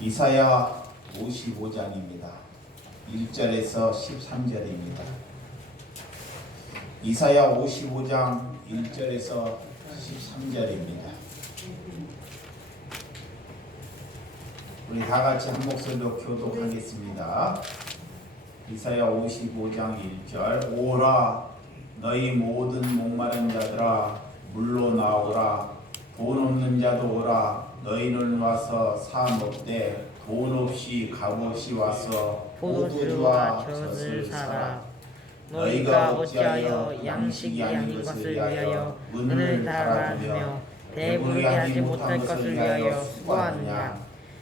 이사야 55장입니다. 1절에서 13절입니다. 이사야 55장 1절에서 13절입니다. 우리 다 같이 한 목소리로 교독하겠습니다. 이사야 55장 1절. 오라 너희 모든 목마른 자들아 물로 나오라. 돈 없는 자도 오라. 너희는 와서 사 먹되 돈 없이 값 없이 와서 포도주와 젖을 사라. 너희가 어찌하여 양식이 아닌 것을 위하여 은을 달아주며 배부르게 하지 못할 것을 위하여 수고하느냐.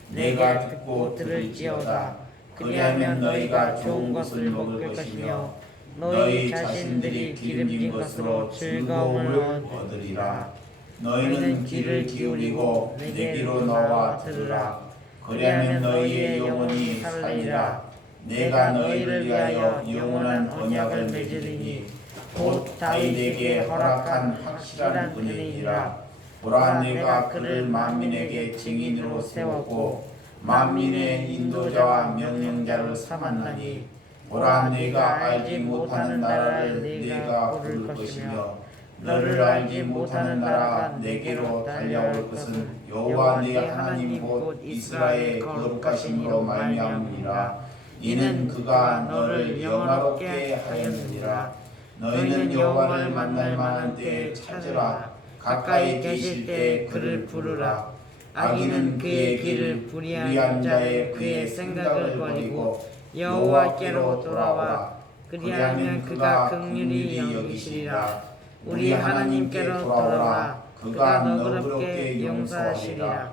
내가 듣고 들을지어다. 그리하면 너희가 좋은 것을 먹을 것이며 너희 자신들이 기름진 것으로 즐거움을 얻으리라. 너희는 귀를 기울이고 내 귀로 나와 들으라. 그리하면 너희의 영혼이 살리라. 내가 너희를 위하여 영원한 언약을 맺으리니 곧 다윗에게 허락한 확실한 은혜이라. 보라 내가 그를 만민에게 증인으로 세웠고 만민의 인도자와 명령자를 삼았나니 보라 내가 알지 못하는 나라를 내가 부를 것이며 너를 알지 못하는 나라가 내게로 달려올 것은 여호와 네 하나님 곧 이스라엘의 거룩하심으로 말미암으리라. 이는 그가 너를 영화롭게 하였느니라. 너희는 여호와를 만날 만한 때에 찾으라. 가까이 계실 때 그를 부르라. 악인은 그의 길을 불의한 자의 그의 생각을 버리고 여호와께로 돌아와. 그리하면 그가 긍휼히 여기시리라. 우리 하나님께로 돌아와. 그가 너그럽게 용서하시리라.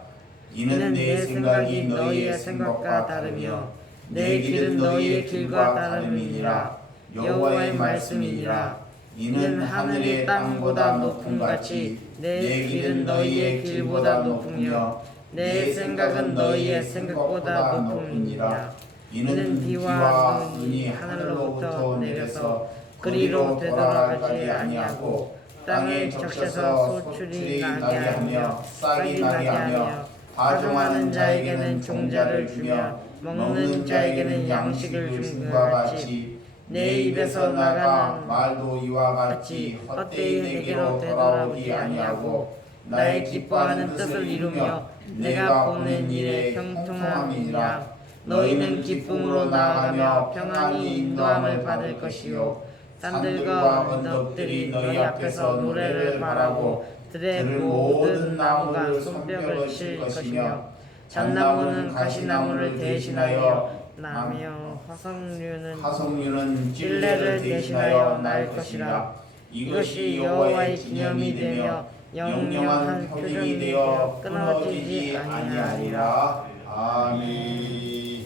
이는 내 생각이 너희의 생각과 다르며 내 길은 너희의 길과 다름이니라. 여호와의 말씀이니라. 이는 하늘의 땅보다 높음 같이 내 길은 너희의 길보다 높으며 내 생각은 너희의 생각보다 높음이니라. 이는 비와 눈이 하늘로부터 내려서 그리로 되돌아가지 아니하고 땅에 적셔서 소출이 나게 하며 싹이 나게 하며 파종하는 자에게는 종자를 주며 먹는 자에게는 양식을 줌과 같이 내 입에서 나가는 말도 이와 같이 헛되이 내게로 되돌아오지 아니하고 나의 기뻐하는 뜻을 이루며 내가 보낸 일에 형통함이니라. 너희는 기쁨으로 나아가며 평안히 인도함을 받을 것이요 산들과 언덕들이 너희 앞에서 노래를 말하고 들의 모든 나무가 손뼉을 칠 것이며 잣나무는 가시나무를 대신하여 나며 화석류는 찔레를 대신하여 날 것이라. 이것이 여호와의 기념이 되며 영영한 표징이 되어 끊어지지 아니하리라. 아멘.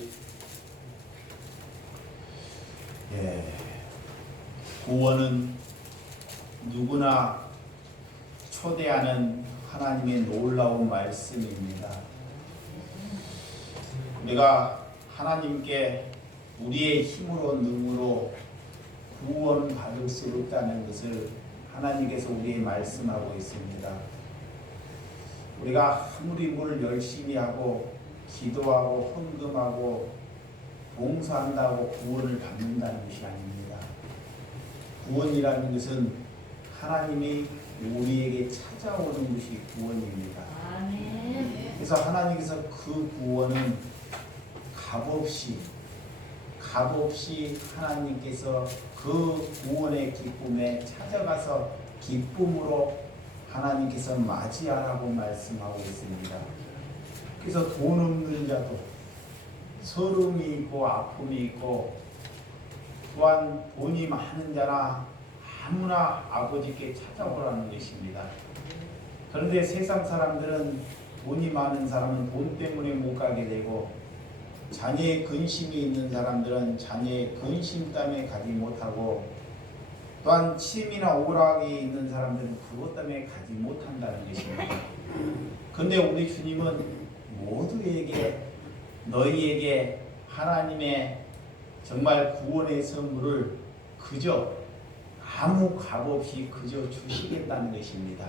구원은 누구나 초대하는 하나님의 놀라운 말씀입니다. 우리가 하나님께 우리의 힘으로 능으로 구원받을 수 없다는 것을 하나님께서 우리에게 말씀하고 있습니다. 우리가 아무리 뭘 열심히 하고 기도하고 헌금하고 봉사한다고 구원을 받는다는 것이 아닙니다. 구원이라는 것은 하나님이 우리에게 찾아오는 것이 구원입니다. 그래서 하나님께서 그 구원은 값없이 하나님께서 그 구원의 기쁨에 찾아가서 기쁨으로 하나님께서 맞이하라고 말씀하고 있습니다. 그래서 돈 없는 자도 서름이 있고 아픔이 있고 또한 돈이 많은 자나 아무나 아버지께 찾아오라는 것입니다. 그런데 세상 사람들은 돈이 많은 사람은 돈 때문에 못 가게 되고 자녀의 근심이 있는 사람들은 자녀의 근심 때문에 가지 못하고 또한 취미나 오락이 있는 사람들은 그것 때문에 가지 못한다는 것입니다. 그런데 우리 주님은 모두에게 너희에게 하나님의 정말 구원의 선물을 그저 아무 값 없이 그저 주시겠다는 것입니다.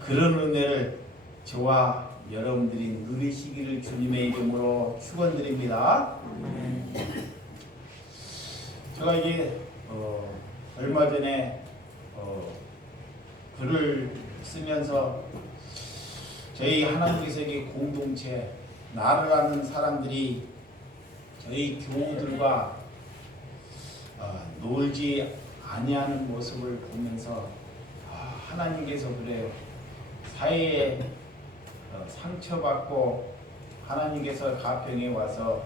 그런 은혜를 저와 여러분들이 누리시기를 주님의 이름으로 축원드립니다. 제가 이게 얼마 전에 글을 쓰면서 저희 하나님 세계 공동체 나를 아는 사람들이 저희 교우들과 놀지 아니하는 모습을 보면서 하나님께서 그래요. 사회에 상처받고 하나님께서 가평에 와서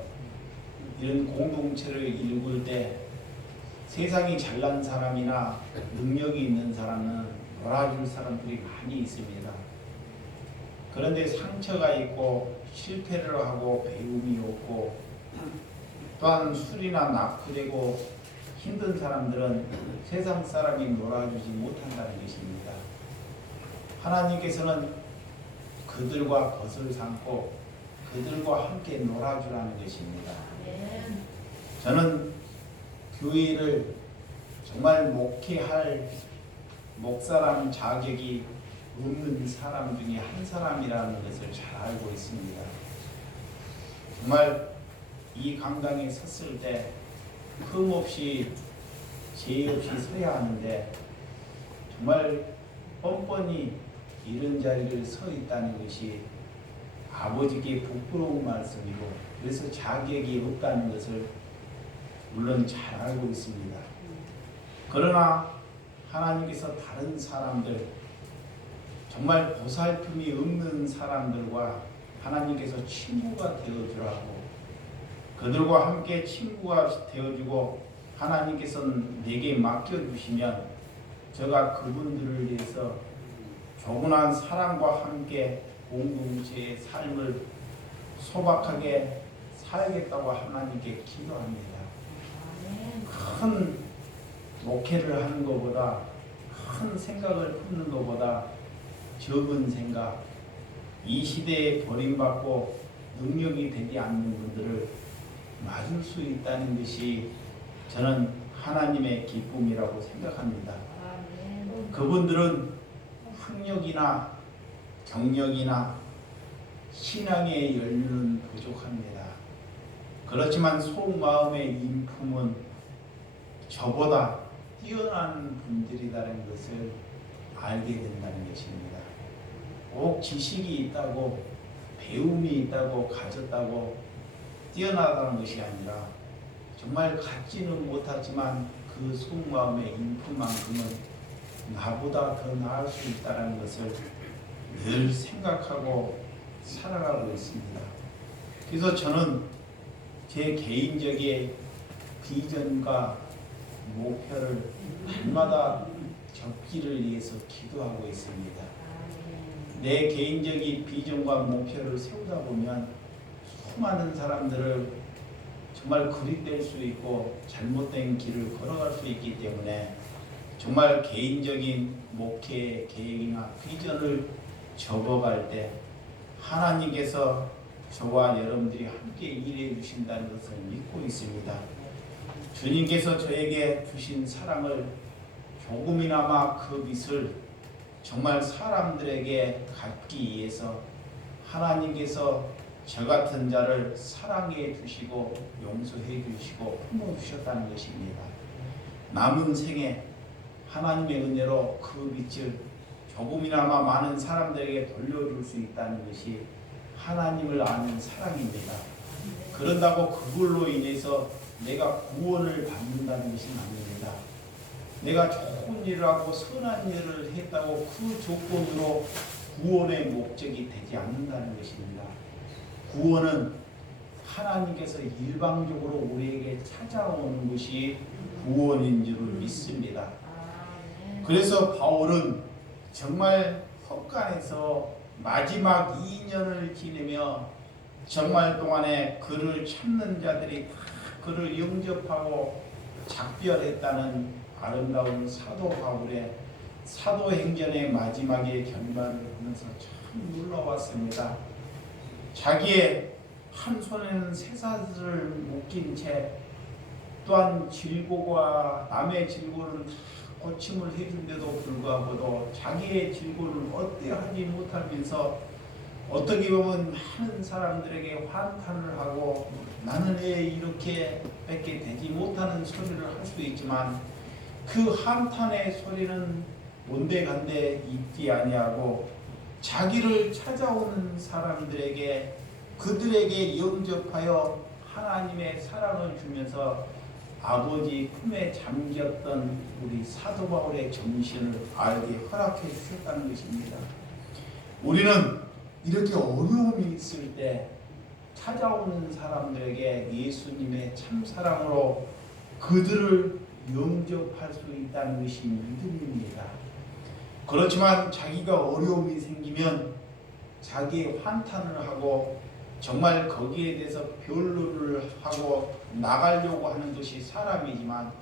이런 공동체를 일굴 때 세상이 잘난 사람이나 능력이 있는 사람은 놀아줄 사람들이 많이 있습니다. 그런데 상처가 있고 실패를 하고 배움이 없고 또한 술이나 낙후되고 힘든 사람들은 세상 사람이 놀아주지 못한다는 것입니다. 하나님께서는 그들과 벗을 삼고 그들과 함께 놀아주라는 것입니다. 저는 교회를 정말 목회할 목사라는 자격이 없는 사람 중에 한 사람이라는 것을 잘 알고 있습니다. 정말 이 강당에 섰을 때 흠없이 죄 없이 서야 하는데 정말 뻔뻔히 이런 자리를 서 있다는 것이 아버지께 부끄러운 말씀이고 그래서 자격이 없다는 것을 물론 잘 알고 있습니다. 그러나 하나님께서 다른 사람들 정말 보살핌이 없는 사람들과 하나님께서 친구가 되어주라고 그들과 함께 친구가 되어주고 하나님께서는 내게 맡겨주시면 제가 그분들을 위해서 조근한 사랑과 함께 공동체의 삶을 소박하게 살겠다고 하나님께 기도합니다. 큰 목회를 하는 것보다 큰 생각을 품는 것보다 적은 생각 이 시대에 버림받고 능력이 되지 않는 분들을 맞을 수 있다는 것이 저는 하나님의 기쁨이라고 생각합니다. 그분들은 학력이나 경력이나 신앙의 연륜은 부족합니다. 그렇지만 속마음의 인품은 저보다 뛰어난 분들이라는 것을 알게 된다는 것입니다. 꼭 지식이 있다고 배움이 있다고 가졌다고 뛰어나다는 것이 아니라 정말 갖지는 못하지만 그 속마음의 인품만큼은 나보다 더 나을 수 있다는 것을 늘 생각하고 살아가고 있습니다. 그래서 저는 제 개인적인 비전과 목표를 날마다 접기를 위해서 기도하고 있습니다. 내 개인적인 비전과 목표를 세우다 보면 수많은 사람들을 정말 그릿될 수 있고 잘못된 길을 걸어갈 수 있기 때문에 정말 개인적인 목회 계획이나 비전을 접어갈 때 하나님께서 저와 여러분들이 함께 일해 주신다는 것을 믿고 있습니다. 주님께서 저에게 주신 사랑을 조금이나마 그 빛을 정말 사람들에게 갖기 위해서 하나님께서 저 같은 자를 사랑해 주시고 용서해 주시고 품어주셨다는 것입니다. 남은 생에 하나님의 은혜로 그 빛을 조금이나마 많은 사람들에게 돌려줄 수 있다는 것이 하나님을 아는 사랑입니다. 그런다고 그걸로 인해서 내가 구원을 받는다는 것이 아닙니다. 내가 좋은 일을 하고 선한 일을 했다고 그 조건으로 구원의 목적이 되지 않는다는 것입니다. 구원은 하나님께서 일방적으로 우리에게 찾아오는 것이 구원인 줄 믿습니다. 그래서 바울은 정말 헛간에서 마지막 2년을 지내며 정말 동안에 그를 찾는 자들이 다 그를 영접하고 작별했다는 아름다운 사도 바울의 사도행전의 마지막의 결말을 보면서 참 놀라웠습니다. 자기의 한 손에는 쇠사슬을 묶인 채 또한 질고가 남의 질고를 고침을 해준데도 불구하고도 자기의 질고를 어때하지 못하면서 어떻게 보면 많은 사람들에게 환탄을 하고 나는 왜 이렇게 밖에 되지 못하는 소리를 할 수도 있지만 그 한탄의 소리는 온데간데 있지 아니하고 자기를 찾아오는 사람들에게 그들에게 영접하여 하나님의 사랑을 주면서 아버지 품에 잠겼던 우리 사도 바울의 정신을 알게 허락해 주셨다는 것입니다. 우리는 이렇게 어려움이 있을 때 찾아오는 사람들에게 예수님의 참사랑으로 그들을 영접할 수 있다는 것이 믿음입니다. 그렇지만 자기가 어려움이 생기면 자기의 환탄을 하고 정말 거기에 대해서 변론을 하고 나가려고 하는 것이 사람이지만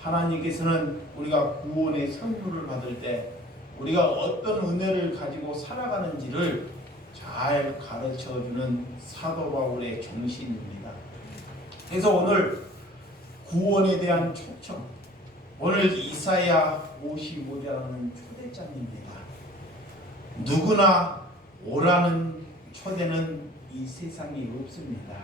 하나님께서는 우리가 구원의 선물을 받을 때 우리가 어떤 은혜를 가지고 살아가는지를 잘 가르쳐주는 사도 바울의 정신입니다. 그래서 오늘 구원에 대한 초청, 오늘 이사야 55장은 초대장입니다. 누구나 오라는 초대는 이 세상에 없습니다.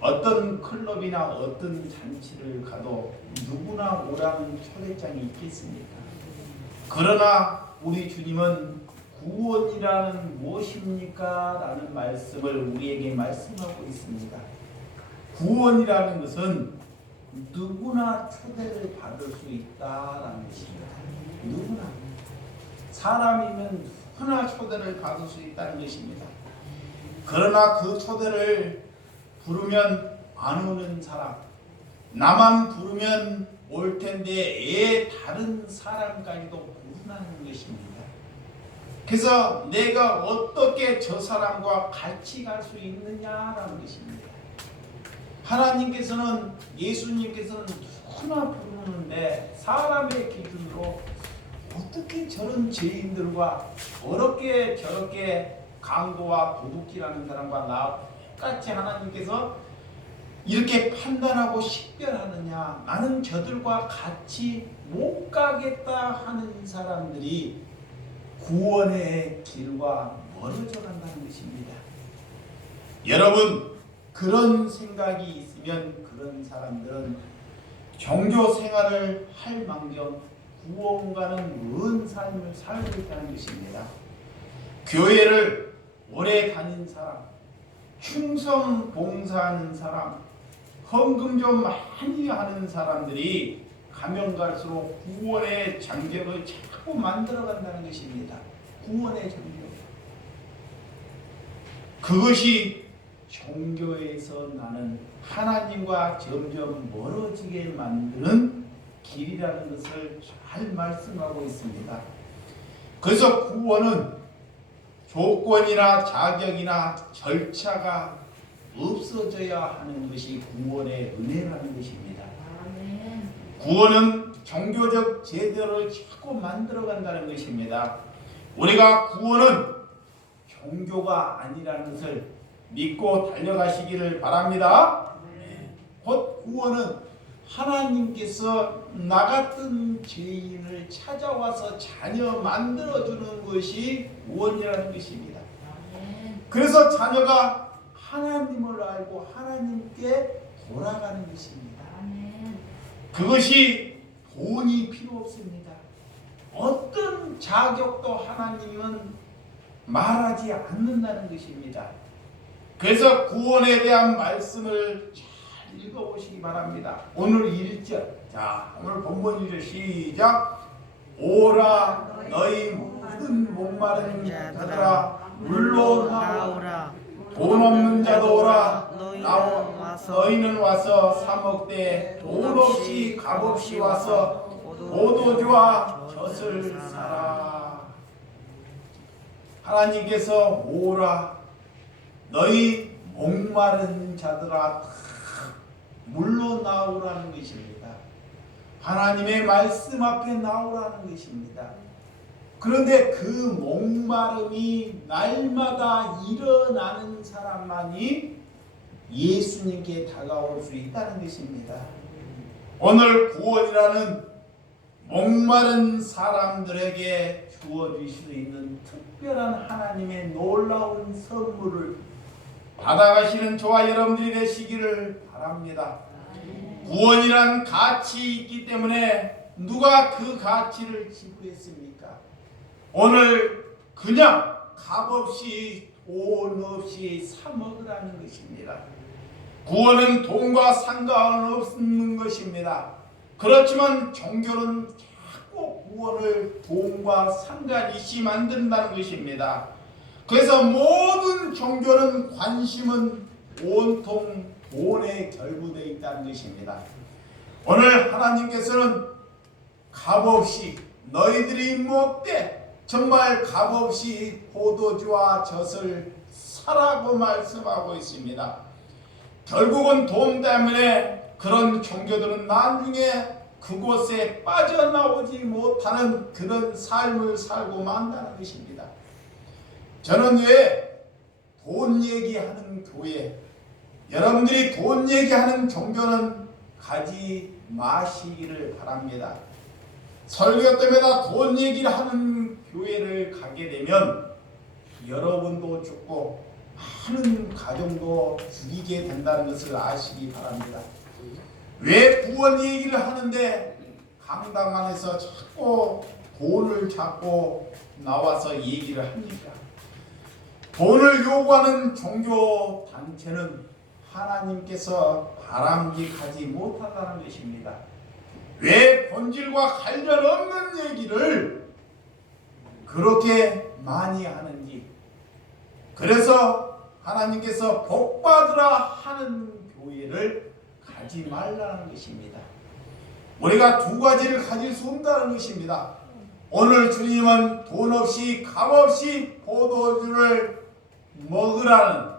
어떤 클럽이나 어떤 잔치를 가도 누구나 오라는 초대장이 있겠습니까? 그러나 우리 주님은 구원이라는 무엇입니까? 라는 말씀을 우리에게 말씀하고 있습니다. 구원이라는 것은 누구나 초대를 받을 수 있다라는 것입니다. 누구나 사람이면 누구나 초대를 받을 수 있다는 것입니다. 그러나 그 초대를 부르면 안 오는 사람, 나만 부르면 올 텐데 애 다른 사람까지도 부르는 것입니다. 그래서 내가 어떻게 저 사람과 같이 갈 수 있느냐라는 것입니다. 하나님께서는 예수님께서는 누구나 부르는데 사람의 기준으로 어떻게 저런 죄인들과 어렵게 저렇게 강도와 도둑질하는 사람과 나 똑같이 하나님께서 이렇게 판단하고 식별하느냐. 나는 저들과 같이 못 가겠다 하는 사람들이 구원의 길과 멀어져 간다는 것입니다. 여러분, 그런 생각이 있으면 그런 사람들은 종교 생활을 할 망정 구원과는 먼 삶을 살고 있다는 것입니다. 교회를 오래 다닌 사람, 충성 봉사하는 사람, 헌금 좀 많이 하는 사람들이 가면 갈수록 구원의 장벽을 자꾸 만들어간다는 것입니다. 구원의 장벽. 그것이 종교에서 나는 하나님과 점점 멀어지게 만드는 길이라는 것을 잘 말씀하고 있습니다. 그래서 구원은 조건이나 자격이나 절차가 없어져야 하는 것이 구원의 은혜라는 것입니다. 구원은 종교적 제도를 자꾸 만들어간다는 것입니다. 우리가 구원은 종교가 아니라는 것을 믿고 달려가시기를 바랍니다. 곧 구원은 하나님께서 나 같은 죄인을 찾아와서 자녀 만들어주는 것이 구원이라는 것입니다. 그래서 자녀가 하나님을 알고 하나님께 돌아가는 것입니다. 그것이 돈이 필요 없습니다. 어떤 자격도 하나님은 말하지 않는다는 것입니다. 그래서 구원에 대한 말씀을 잘 읽어보시기 바랍니다. 오늘 1절, 자 오늘 본문 1절 시작. 오라 너희 모든 목마른 자들아 물로 나오라. 돈 없는 자도 오라. 너희는 와서 사 먹되 돈 없이 값 없이 와서 포도주와 젖을 사라. 하나님께서 오라 너희 목마른 자들아 물로 나오라는 것입니다. 하나님의 말씀 앞에 나오라는 것입니다. 그런데 그 목마름이 날마다 일어나는 사람만이 예수님께 다가올 수 있다는 것입니다. 오늘 구원이라는 목마른 사람들에게 주어줄 수 있는 특별한 하나님의 놀라운 선물을 받아가시는 저와 여러분들이 되시기를 바랍니다. 구원이란 가치 있기 때문에 누가 그 가치를 지불했습니까? 오늘 그냥 값없이 돈 없이 사 먹으라는 것입니다. 구원은 돈과 상관없는 것입니다. 그렇지만 종교는 자꾸 구원을 돈과 상관있이 만든다는 것입니다. 그래서 모든 종교는 관심은 온통 돈에 결부되어 있다는 것입니다. 오늘 하나님께서는 값없이 너희들이 먹되 정말 값없이 포도주와 젖을 사라고 말씀하고 있습니다. 결국은 돈 때문에 그런 종교들은 나중에 그곳에 빠져나오지 못하는 그런 삶을 살고 만다는 것입니다. 저는 왜 돈 얘기하는 교회, 여러분들이 돈 얘기하는 종교는 가지 마시기를 바랍니다. 설교 때마다 돈 얘기를 하는 교회를 가게 되면 여러분도 죽고 많은 가정도 죽이게 된다는 것을 아시기 바랍니다. 왜 구원 얘기를 하는데 강당 안에서 자꾸 돈을 찾고 나와서 얘기를 합니까? 돈을 요구하는 종교 단체는 하나님께서 바람직하지 못한다는 것입니다. 왜 본질과 관련 없는 얘기를 그렇게 많이 하는지, 그래서 하나님께서 복받으라 하는 교회를 가지 말라는 것입니다. 우리가 두 가지를 가질 수 없다는 것입니다. 오늘 주님은 돈 없이 값없이 포도주를 먹으라는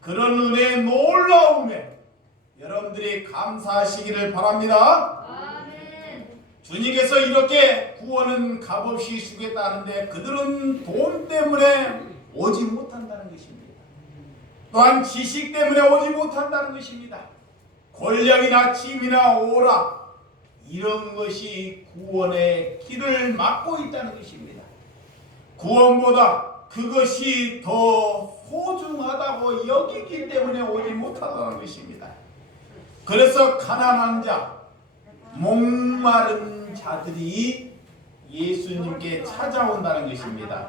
그런 은혜의 놀라움에 여러분들이 감사하시기를 바랍니다. 아멘. 주님께서 이렇게 구원은 값없이 주겠다는데 그들은 돈 때문에 오지 못한다는 것입니다. 또한 지식 때문에 오지 못한다는 것입니다. 권력이나 힘이나 오라, 이런 것이 구원의 길을 막고 있다는 것입니다. 구원보다 그것이 더 소중하다고 여기기 때문에 오지 못한다는 것입니다. 그래서 가난한 자, 목마른 자들이 예수님께 찾아온다는 것입니다.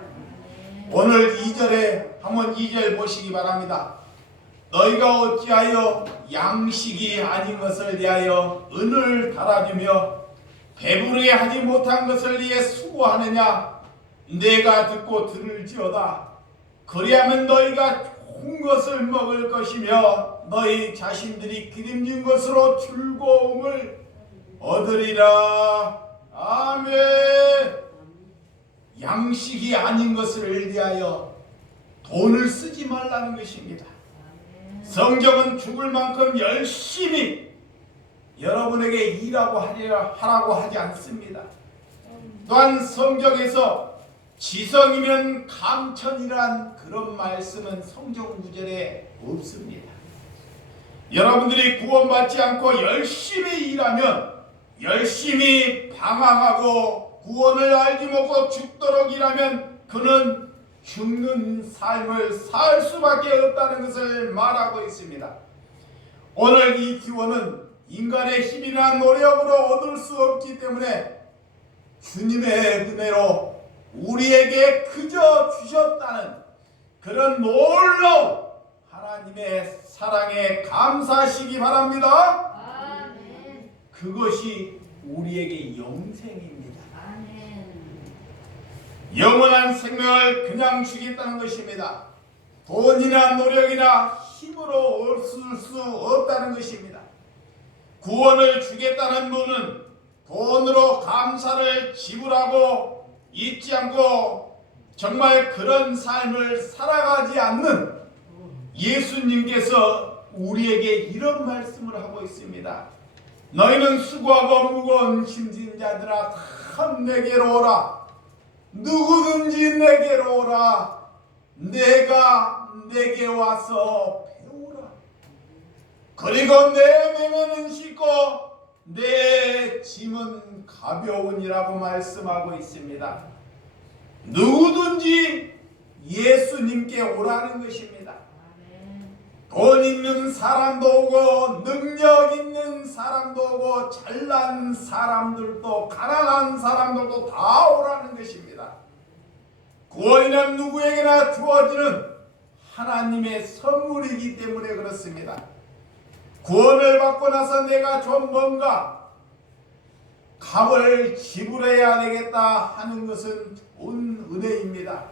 오늘 2절에 한번 2절 보시기 바랍니다. 너희가 어찌하여 양식이 아닌 것을 위하여 은을 달아주며 배부르게 하지 못한 것을 위해 수고하느냐? 내가 듣고 들을지어다. 그리하면 너희가 좋은 것을 먹을 것이며 너희 자신들이 기름진 것으로 즐거움을 얻으리라. 아멘. 양식이 아닌 것을 위하여 돈을 쓰지 말라는 것입니다. 성경은 죽을 만큼 열심히 여러분에게 일하고 하라고 하지 않습니다. 또한 성경에서 지성이면 감천이란 그런 말씀은 성경 구절에 없습니다. 여러분들이 구원받지 않고 열심히 일하면, 열심히 방황하고 구원을 알지 못하고 죽도록 일하면 그는 죽는 삶을 살 수밖에 없다는 것을 말하고 있습니다. 오늘 이 기원은 인간의 힘이나 노력으로 얻을 수 없기 때문에 주님의 은혜로 우리에게 그저 주셨다는 그런 놀라운 하나님의 사랑에 감사하시기 바랍니다. 아멘. 그것이 우리에게 영생입니다. 아멘. 영원한 생명을 그냥 주겠다는 것입니다. 돈이나 노력이나 힘으로 얻을 수 없다는 것입니다. 구원을 주겠다는 분은 돈으로 감사를 지불하고 잊지 않고 정말 그런 삶을 살아가지 않는 예수님께서 우리에게 이런 말씀을 하고 있습니다. 너희는 수고하고 무거운 짐진 자들아 다 내게로 오라. 누구든지 내게로 오라. 내가 내게 와서 배우라. 그리고 내 맹은 쉽고 내 짐은 가벼우니라고 말씀하고 있습니다. 누구든지 예수님께 오라는 것입니다. 돈 있는 사람도 오고 능력 있는 사람도 오고 잘난 사람들도 가난한 사람들도 다 오라는 것입니다. 구원이란 누구에게나 주어지는 하나님의 선물이기 때문에 그렇습니다. 구원을 받고 나서 내가 좀 뭔가 값을 지불해야 되겠다 하는 것은 좋은 은혜입니다.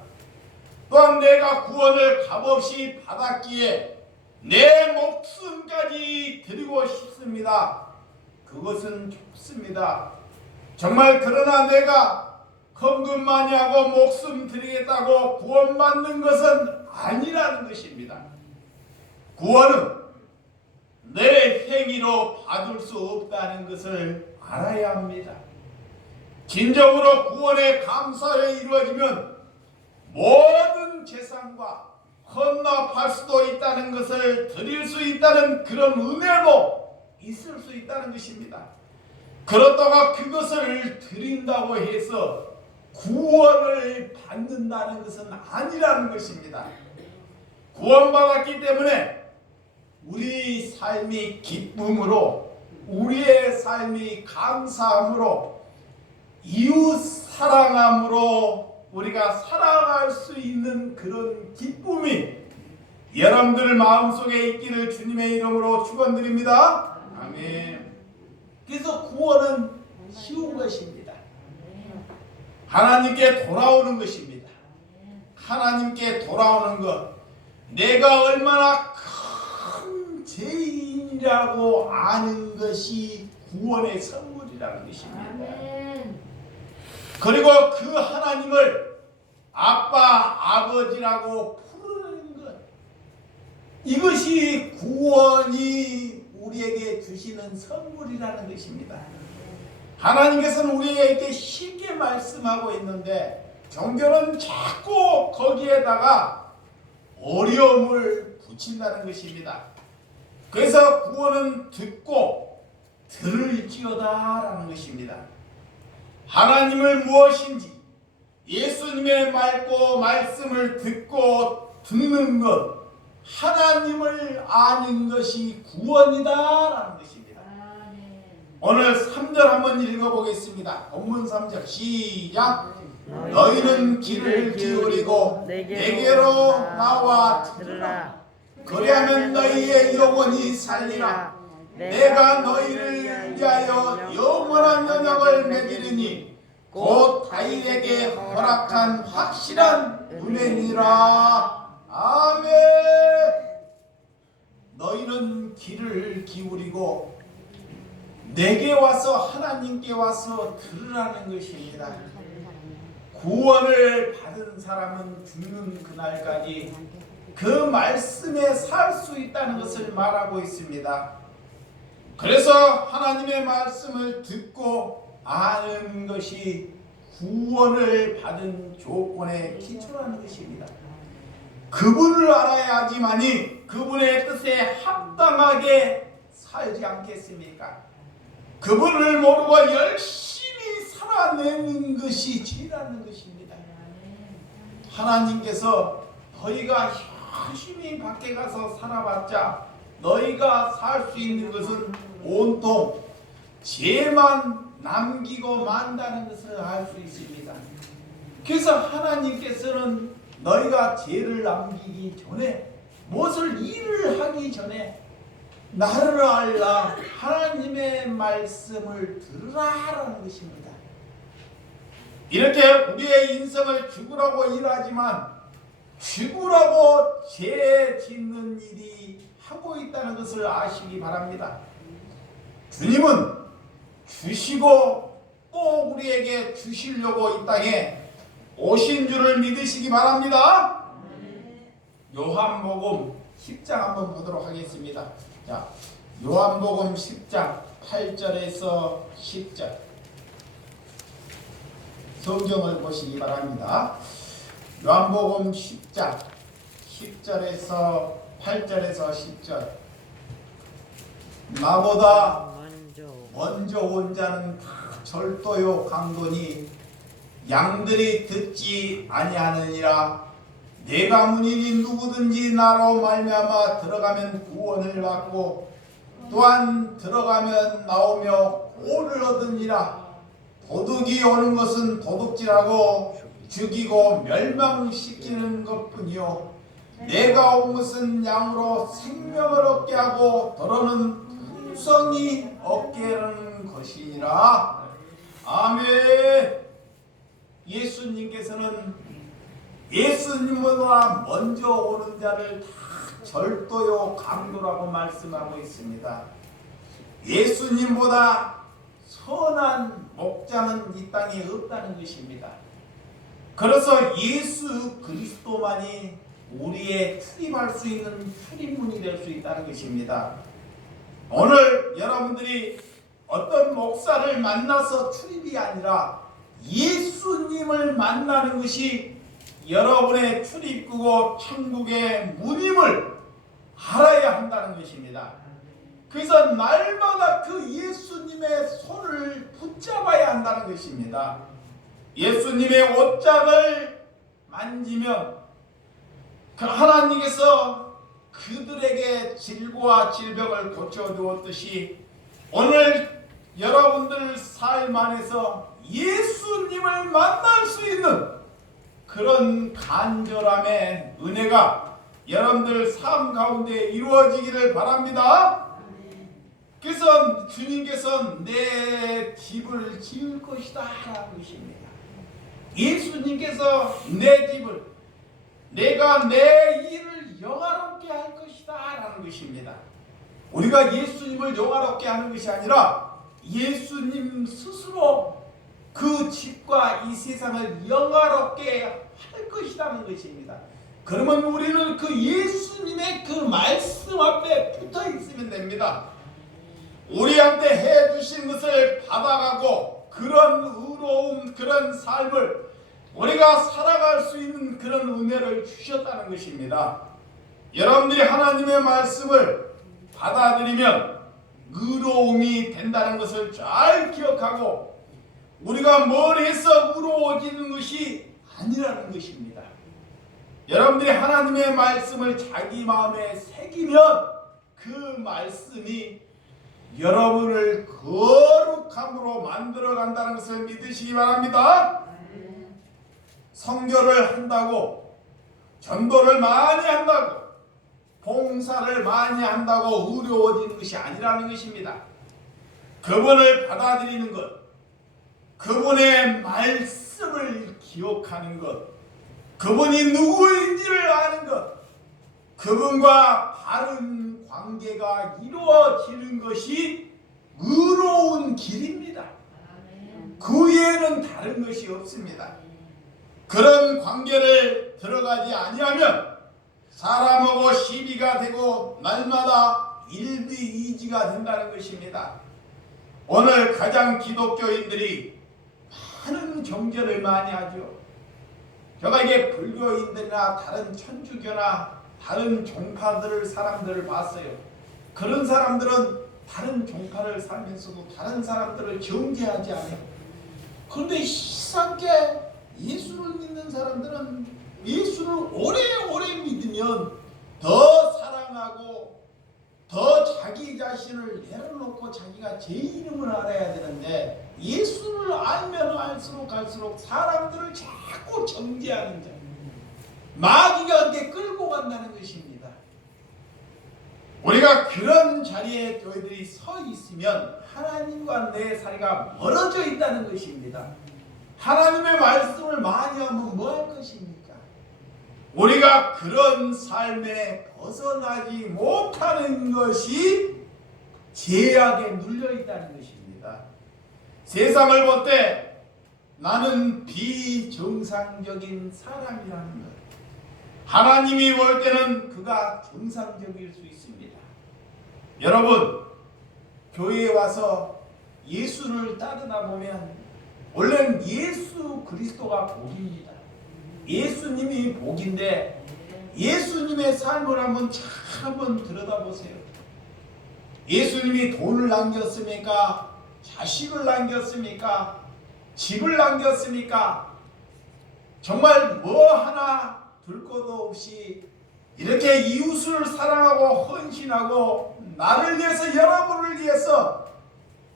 또한 내가 구원을 값없이 받았기에 내 목숨까지 드리고 싶습니다. 그것은 좋습니다. 정말 그러나 내가 헌금 많이 하고 목숨 드리겠다고 구원받는 것은 아니라는 것입니다. 구원은 내 행위로 받을 수 없다는 것을 알아야 합니다. 진정으로 구원의 감사에 이루어지면 모든 재산과 헌납할 수도 있다는 것을 드릴 수 있다는 그런 은혜도 있을 수 있다는 것입니다. 그렇다가 그것을 드린다고 해서 구원을 받는다는 것은 아니라는 것입니다. 구원받았기 때문에 우리 삶이 기쁨으로, 우리의 삶이 감사함으로, 이웃 사랑함으로 우리가 살아갈 수 있는 그런 기쁨이 여러분들 마음속에 있기를 주님의 이름으로 축원드립니다. 아멘. 그래서 구원은 쉬운 것입니다. 하나님께 돌아오는 것입니다. 하나님께 돌아오는 것, 내가 얼마나 큰 죄인이라고 아는 것이 구원의 선물이라는 것입니다. 그리고 그 하나님을 아빠, 아버지라고 부르는 것, 이것이 구원이 우리에게 주시는 선물이라는 것입니다. 하나님께서는 우리에게 쉽게 말씀하고 있는데 종교는 자꾸 거기에다가 어려움을 붙인다는 것입니다. 그래서 구원은 듣고 들을지어다라는 것입니다. 하나님을 무엇인지 예수님의 말씀을 듣고 듣는 것, 하나님을 아는 것이 구원이다라는 것입니다. 오늘 3절 한번 읽어보겠습니다. 본문 3절 시작. 너희는 귀를 기울이고 내게로 나와 들으라. 그리하면 너희의 영혼이 살리라. 내가 너희를 위하여 영원한 언약을 맺으리니 곧 다윗에게 허락한 확실한 은혜니라. 아멘. 너희는 귀를 기울이고 내게 와서 하나님께 와서 들으라는 것입니다. 구원을 받은 사람은 죽는 그날까지 그 말씀에 살 수 있다는 것을 말하고 있습니다. 그래서 하나님의 말씀을 듣고 아는 것이 구원을 받은 조건의 기초라는 것입니다. 그분을 알아야지만이 그분의 뜻에 합당하게 살지 않겠습니까? 그분을 모르고 열심히 살아내는 것이 죄라는 것입니다. 하나님께서 너희가 열심히 밖에 가서 살아봤자 너희가 살 수 있는 것은 온통 죄만 남기고 만다는 것을 알 수 있습니다. 그래서 하나님께서는 너희가 죄를 남기기 전에, 무엇을 일을 하기 전에 나를 알라, 하나님의 말씀을 들으라라는 것입니다. 이렇게 우리의 인생을 죽으라고 일하지만 죽으라고 죄 짓는 일이 하고 있다는 것을 아시기 바랍니다. 주님은 주시고 또 우리에게 주시려고 이 땅에 오신 줄을 믿으시기 바랍니다. 요한복음 10장 한번 보도록 하겠습니다. 자, 요한복음 10장 8절에서 10절 성경을 보시기 바랍니다. 요한복음 10장 10절에서 8절에서 10절. 나보다 먼저 온 자는 다 절도요 강도니 양들이 듣지 아니하느니라. 내가 문이니 누구든지 나로 말미암아 들어가면 구원을 받고 또한 들어가면 나오며 구원을 얻으니라. 도둑이 오는 것은 도둑질하고 죽이고 멸망시키는 것뿐이요 내가 온 것은 양으로 생명을 얻게 하고 더러는 풍성히 얻게 하는 것이니라. 아멘. 예수님께서는 예수님보다 먼저 오는 자를 다 절도요 강도라고 말씀하고 있습니다. 예수님보다 선한 목자는 이 땅에 없다는 것입니다. 그래서 예수 그리스도만이 우리의 출입할 수 있는 출입문이 될 수 있다는 것입니다. 오늘 여러분들이 어떤 목사를 만나서 출입이 아니라 예수님을 만나는 것이 여러분의 출입구고 천국의 문임을 알아야 한다는 것입니다. 그래서 날마다 그 예수님의 손을 붙잡아야 한다는 것입니다. 예수님의 옷장을 만지면 그 하나님께서 그들에게 질고와 질병을 고쳐주었듯이 오늘 여러분들 삶 안에서 예수님을 만날 수 있는 그런 간절함의 은혜가 여러분들 삶 가운데 이루어지기를 바랍니다. 그래서 주님께서 내 집을 지을 것이다 라는 것입니다. 예수님께서 내 집을 내가 내 일을 영화롭게 할 것이다 라는 것입니다. 우리가 예수님을 영화롭게 하는 것이 아니라 예수님 스스로 그 집과 이 세상을 영화롭게 할 것이라는 것입니다. 그러면 우리는 그 예수님의 그 말씀 앞에 붙어 있으면 됩니다. 우리한테 해주신 것을 받아가고 그런 의로움 그런 삶을 우리가 살아갈 수 있는 그런 은혜를 주셨다는 것입니다. 여러분들이 하나님의 말씀을 받아들이면 의로움이 된다는 것을 잘 기억하고 우리가 뭘 해서 의로워지는 것이 아니라는 것입니다. 여러분들이 하나님의 말씀을 자기 마음에 새기면 그 말씀이 여러분을 거룩함으로 만들어 간다는 것을 믿으시기 바랍니다. 선교를 한다고 전도를 많이 한다고 봉사를 많이 한다고 의로워지는 것이 아니라는 것입니다. 그분을 받아들이는 것, 그분의 말씀을 기억하는 것, 그분이 누구인지를 아는 것, 그분과 바른 관계가 이루어지는 것이 의로운 길입니다. 그 외에는 다른 것이 없습니다. 그런 관계를 들어가지 아니하면 사람하고 시비가 되고 날마다 일비이지가 된다는 것입니다. 오늘 가장 기독교인들이 많은 경계를 많이 하죠. 제가 이게 불교인들이나 다른 천주교나 다른 종파들을 사람들을 봤어요. 그런 사람들은 다른 종파를 살면서도 다른 사람들을 정죄하지 않아요. 그런데 이상하게 예수를 믿는 사람들은 예수를 오래오래 믿으면 더 사랑하고 더 자기 자신을 내려놓고 자기가 제 이름을 알아야 되는데 예수를 알면 알수록 갈수록 사람들을 자꾸 정죄하는 자, 마귀가 그렇게 끌고 간다는 것입니다. 우리가 그런 자리에 저희들이 서 있으면 하나님과 내 사이가 멀어져 있다는 것입니다. 하나님의 말씀을 많이 하면 뭐 할 것입니까? 우리가 그런 삶에 벗어나지 못하는 것이 죄악에 눌려 있다는 것입니다. 세상을 볼 때 나는 비정상적인 사람이라는 것, 하나님이 볼 때는 그가 정상적일 수 있습니다. 여러분, 교회에 와서 예수를 따르다 보면 원래는 예수 그리스도가 복입니다. 예수님이 복인데 예수님의 삶을 한번 들여다보세요. 예수님이 돈을 남겼습니까? 자식을 남겼습니까? 집을 남겼습니까? 정말 뭐 하나 둘 것도 없이 이렇게 이웃을 사랑하고 헌신하고 나를 위해서 여러분을 위해서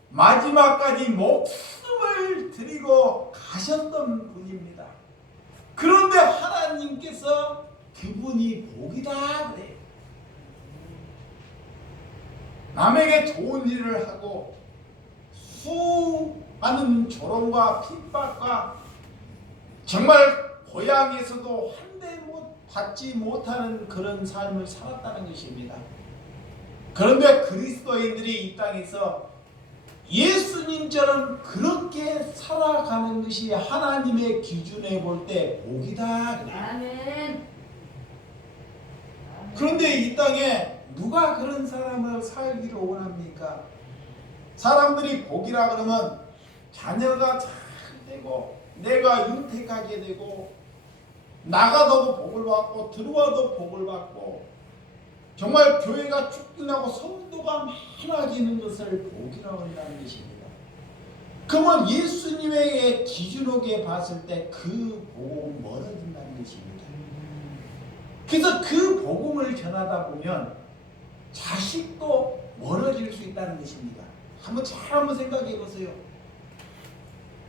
마지막까지 목숨을 드리고 가셨던 분입니다. 그런데 하나님께서 그분이 복이다 그래요. 남에게 좋은 일을 하고 수많은 조롱과 핍박과 정말 고향에서도 한 대 받지 못하는 그런 삶을 살았다는 것입니다. 그런데 그리스도인들이 이 땅에서 예수님처럼 그렇게 살아가는 것이 하나님의 기준에 볼 때 복이다. 아멘. 그런데 이 땅에 누가 그런 사람을 살기를 원합니까? 사람들이 복이라 그러면 자녀가 잘 되고 내가 윤택하게 되고 나가도 복을 받고 들어와도 복을 받고 정말 교회가 축진하고 성도가 많아지는 것을 복이라고 한다는 것입니다. 그러면 예수님의 기준으로 봤을 때 그 복은 멀어진다는 것입니다. 그래서 그 복음을 전하다 보면 자식도 멀어질 수 있다는 것입니다. 한번 생각해 보세요.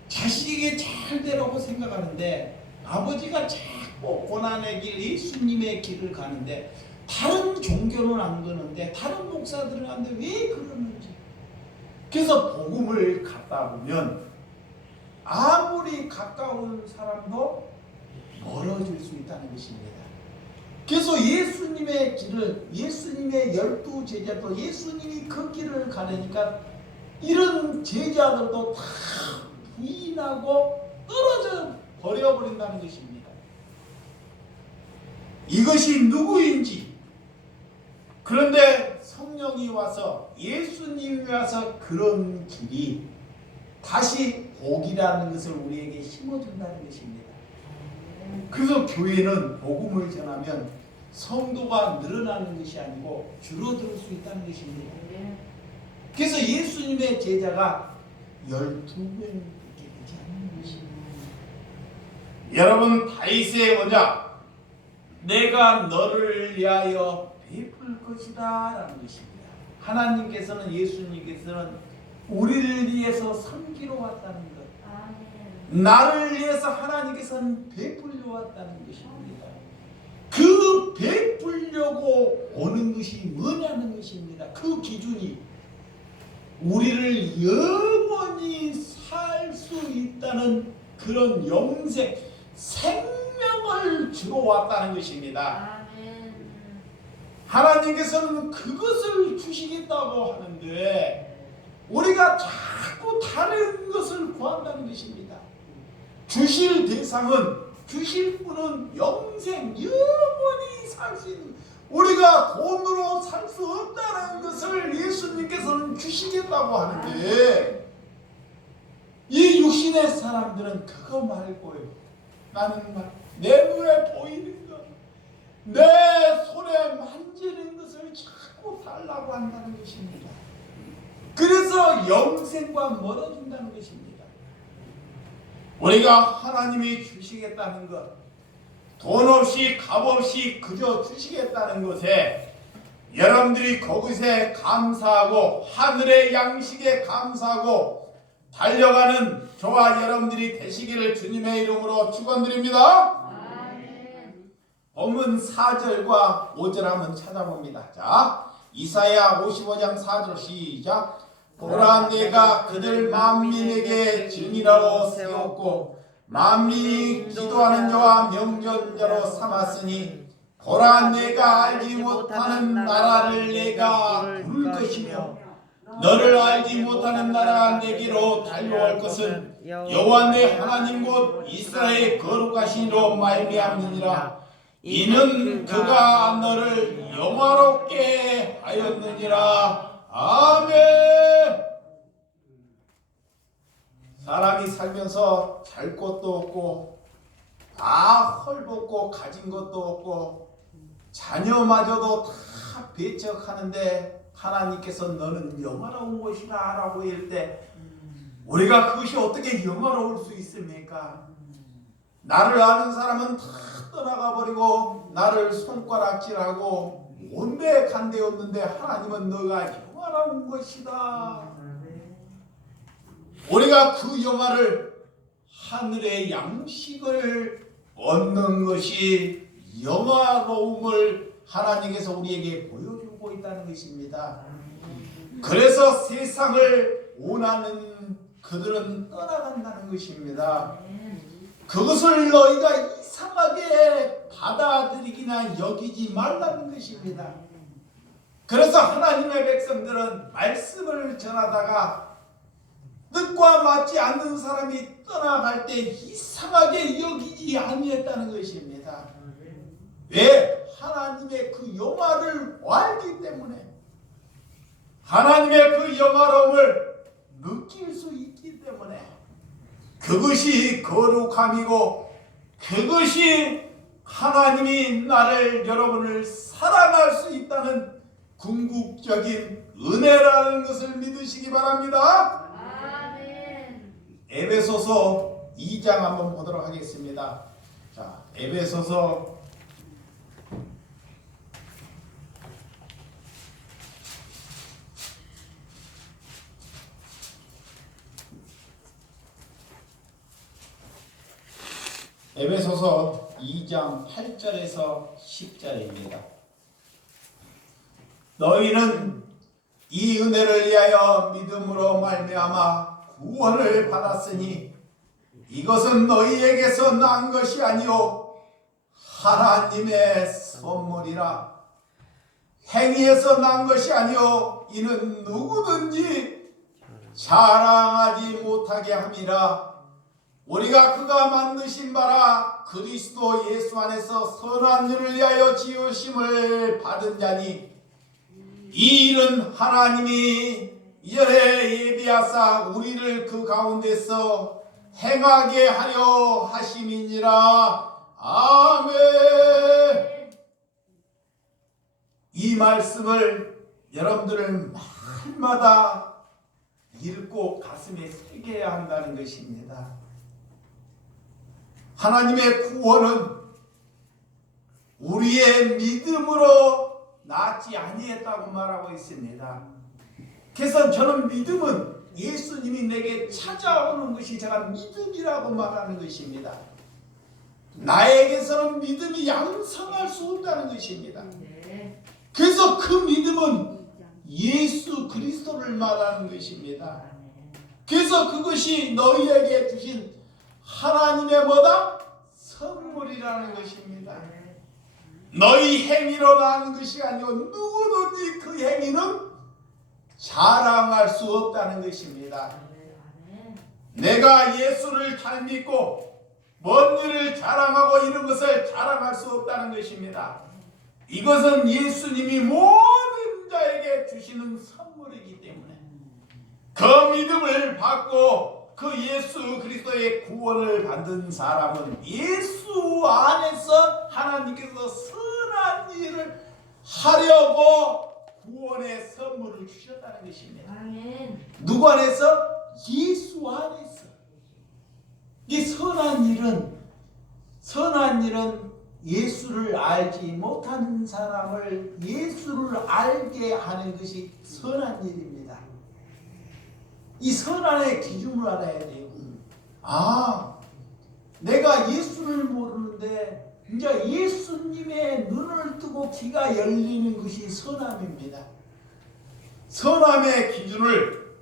자식에게 잘 되라고 생각하는데 아버지가 자꾸 고난의 길, 예수님의 길을 가는데 다른 종교는 안 가는데 다른 목사들은 안 가는데 왜 그러는지. 그래서 복음을 갖다 보면 아무리 가까운 사람도 멀어질 수 있다는 것입니다. 그래서 예수님의 길을, 예수님의 12 제자도 예수님이 그 길을 가려니까 이런 제자들도 다 부인하고 떨어져 버려버린다는 것입니다. 이것이 누구인지. 그런데 성령이 와서 예수님이 와서 그런 길이 다시 복이라는 것을 우리에게 심어준다는 것입니다. 그래서 교회는 복음을 전하면 성도가 늘어나는 것이 아니고 줄어들 수 있다는 것입니다. 그래서 예수님의 제자가 12명밖에 되지 않는 것입니다. 여러분, 다윗의 원작 내가 너를 위하여 베풀 것이다 라는 것입니다. 하나님께서는, 예수님께서는 우리를 위해서 섬기러 왔다는 것, 나를 위해서 하나님께서는 베풀려 왔다는 것입니다. 그 베풀려고 오는 것이 뭐냐는 것입니다. 그 기준이 우리를 영원히 살 수 있다는 그런 영생, 생명을 주러 왔다는 것입니다. 하나님께서는 그것을 주시겠다고 하는데 우리가 자꾸 다른 것을 구한다는 것입니다. 주실 대상은, 주실 분은 영생, 영원히 살 수 있는, 우리가 돈으로 살 수 없다는 것을 예수님께서는 주시겠다고 하는데 이 육신의 사람들은 그거 말고요, 나는 내 눈에 보이는 것, 내 손에 만지는 것을 자꾸 달라고 한다는 것입니다. 그래서 영생과 멀어진다는 것입니다. 우리가 하나님이 주시겠다는 것, 돈 없이 값 없이 그저 주시겠다는 것에 여러분들이 거기에 감사하고 하늘의 양식에 감사하고 달려가는 저와 여러분들이 되시기를 주님의 이름으로 축원드립니다. 본문 4절과 5절 한번 찾아봅니다. 자, 이사야 55장 4절 시작. 보라, 내가 그들 만민에게 증인으로 세웠고 만민이 기도하는 자와 명전자로 삼았으니 보라, 내가 알지 못하는 나라를 내가 부를 것이며 너를 알지 못하는 나라가 내게로 달려올 것은 여호와 내 하나님 곧 이스라엘의 거룩하시니로 말미암느니라. 이는 그가 너를 영화롭게 하였느니라. 아멘. 사람이 살면서 잘 것도 없고 다 헐벗고 가진 것도 없고 자녀마저도 다 배척하는데 하나님께서 너는 영화로운 것이다 라고 할 때 우리가 그것이 어떻게 영화로울 수 있습니까? 나를 아는 사람은 다 떠나가 버리고 나를 손가락질하고 온데 간데였는데 하나님은 너가 영화라는 것이다. 우리가 그 영화를 하늘의 양식을 얻는 것이 영화로움을 하나님께서 우리에게 보여주고 있다는 것입니다. 그래서 세상을 원하는 그들은 떠나간다는 것입니다. 그것을 너희가 이상하게 받아들이기나 여기지 말라는 것입니다. 그래서 하나님의 백성들은 말씀을 전하다가 뜻과 맞지 않는 사람이 떠나갈 때 이상하게 여기지 아니했다는 것입니다. 왜? 하나님의 그 영화를 알기 때문에, 하나님의 그 영화로움을 느낄 수 있기 때문에, 그것이 거룩함이고 그것이 하나님이 나를 여러분을 사랑할 수 있다는 궁극적인 은혜라는 것을 믿으시기 바랍니다. 아멘. 에베소서 2장 한번 보도록 하겠습니다. 자, 에베소서 2장 8절에서 10절입니다. 너희는 이 은혜를 위하여 믿음으로 말미암아 구원을 받았으니 이것은 너희에게서 난 것이 아니요 하나님의 선물이라. 행위에서 난 것이 아니요 이는 누구든지 자랑하지 못하게 함이라. 우리가 그가 만드신 바라 그리스도 예수 안에서 선한 일을 위하여 지으심을 받은 자니 이 일은 하나님이 이전에 예비하사 우리를 그 가운데서 행하게 하려 하심이니라. 아멘. 이 말씀을 여러분들은 날마다 읽고 가슴에 새겨야 한다는 것입니다. 하나님의 구원은 우리의 믿음으로 낫지 아니했다고 말하고 있습니다. 그래서 저는 믿음은 예수님이 내게 찾아오는 것이 제가 믿음이라고 말하는 것입니다. 나에게서는 믿음이 양성할 수 없다는 것입니다. 그래서 그 믿음은 예수 그리스도를 말하는 것입니다. 그래서 그것이 너희에게 주신 하나님의 뭐다? 선물이라는 것입니다. 너희 행위로 나는 것이 아니고 누구든지 그 행위는 자랑할 수 없다는 것입니다. 내가 예수를 잘 믿고 먼 일을 자랑하고 이런 것을 자랑할 수 없다는 것입니다. 이것은 예수님이 모든 자에게 주시는 선물이기 때문에 그 믿음을 받고 그 예수 그리스도의 구원을 받은 사람은 예수 안에서 하나님께서 선한 일을 하려고 구원의 선물을 주셨다는 것입니다. 아멘. 누구 안에서? 예수 안에서. 이 선한 일은 예수를 알지 못하는 사람을 예수를 알게 하는 것이 선한 일입니다. 이 선한의 기준을 알아야 돼요. 아, 내가 예수를 모르는데 이제 예수님의 눈을 뜨고 귀가 열리는 것이 선함입니다. 선함의 기준을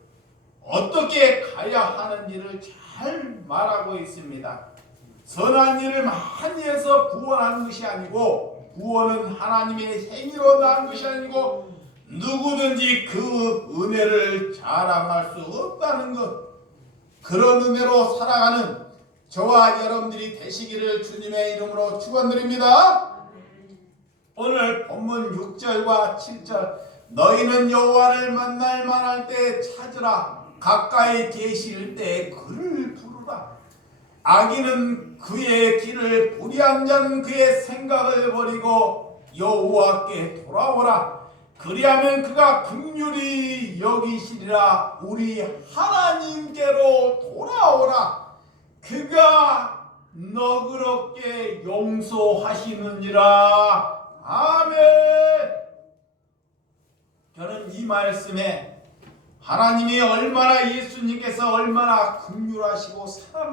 어떻게 가야 하는지를 잘 말하고 있습니다. 선한 일을 많이 해서 구원하는 것이 아니고 구원은 하나님의 행위로 난 것이 아니고 누구든지 그 은혜를 자랑할 수 없다는 것, 그런 은혜로 살아가는 저와 여러분들이 되시기를 주님의 이름으로 축원드립니다. 오늘 본문 6절과 7절 너희는 여호와를 만날 만할 때 찾으라. 가까이 계실 때 그를 부르라. 악인은 그의 길을 불의한 자는 그의 생각을 버리고 여호와께 돌아오라. 그리하면 그가 긍휼히 여기시리라. 우리 하나님께로 돌아오라. 그가 너그럽게 용서하시느니라. 아멘. 저는 이 말씀에 하나님이 얼마나 예수님께서 얼마나 긍휼하시고 사랑